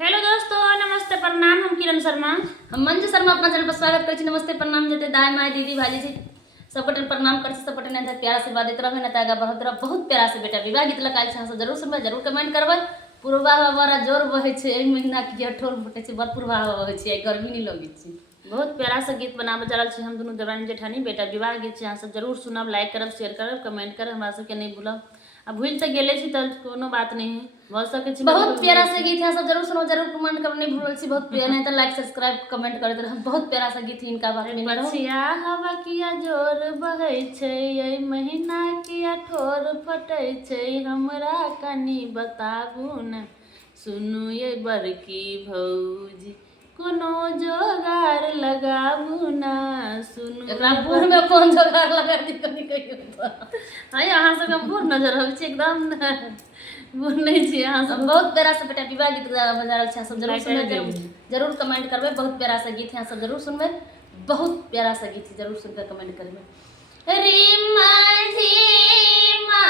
Hello दोस्तों, नमस्ते प्रणाम। हम किरण शर्मा, हम मंजू शर्मा अपना चैनल पर स्वागत करै छी। नमस्ते प्रणाम जते दाई माई दीदी भाजी जी सब बटन प्रणाम कर छी। सब बटन ने प्यार से बात रहे न आगा बढ़त रह। बहुत प्यारा से बेटा विवाह गीत लगाल छै, जरूर सुनबै, जरूर कमेंट करबै। पूर्वाह बड़ा जोर बहे छै एहि महीना के ठोर फटे छै, बड़ पूर्वाह बहे छै, गर्मी नहीं लगे छै। बहुत प्यारा सा गीत बनाबे जा रहल छी हम दोनों देवरानी जेठानी। बेटा विवाह गीत छै, अहाँ सब जरूर सुनब, लाइक करब, शेयर करब, कमेंट करब, हमरा सबके नहीं भूलब। अब भूल से गेले छी त कोनो बात नहीं है, बहुत सके छी। बहुत प्यारा से गीत है, सब जरूर सुनो, जरूर कमेंट करब, नहीं भूलल छी। बहुत प्यारा नहीं तो लाइक सब्सक्राइब कमेंट करते रह। बहुत प्यारा सा गीत इनका बारे में पछिया हवा किया जोर बहे छै, एहि महीना किया ठोर फटे छै, हमरा कनी बताबू न। सुनू ये बड़की भौजी, कोनो जोगार लगाबू ना। सुनू एकरा बूढ़ में कौन जोगार लगा दी कनी कहियो। हाय अहाँ सब हम बूढ़ नजर होइ छी, एकदम बूढ़ नहीं छी अहाँ सब। बहुत प्यारा से बेटा विवाह गीत बजा रहल छै, सब जरूर सुनबै, जरूर कमेंट करबै। बहुत प्यारा सा गीत है, सब जरूर सुनबै। बहुत प्यारा सा गीत है, जरूर सुनकर कमेंट करबै। रीमा झीमा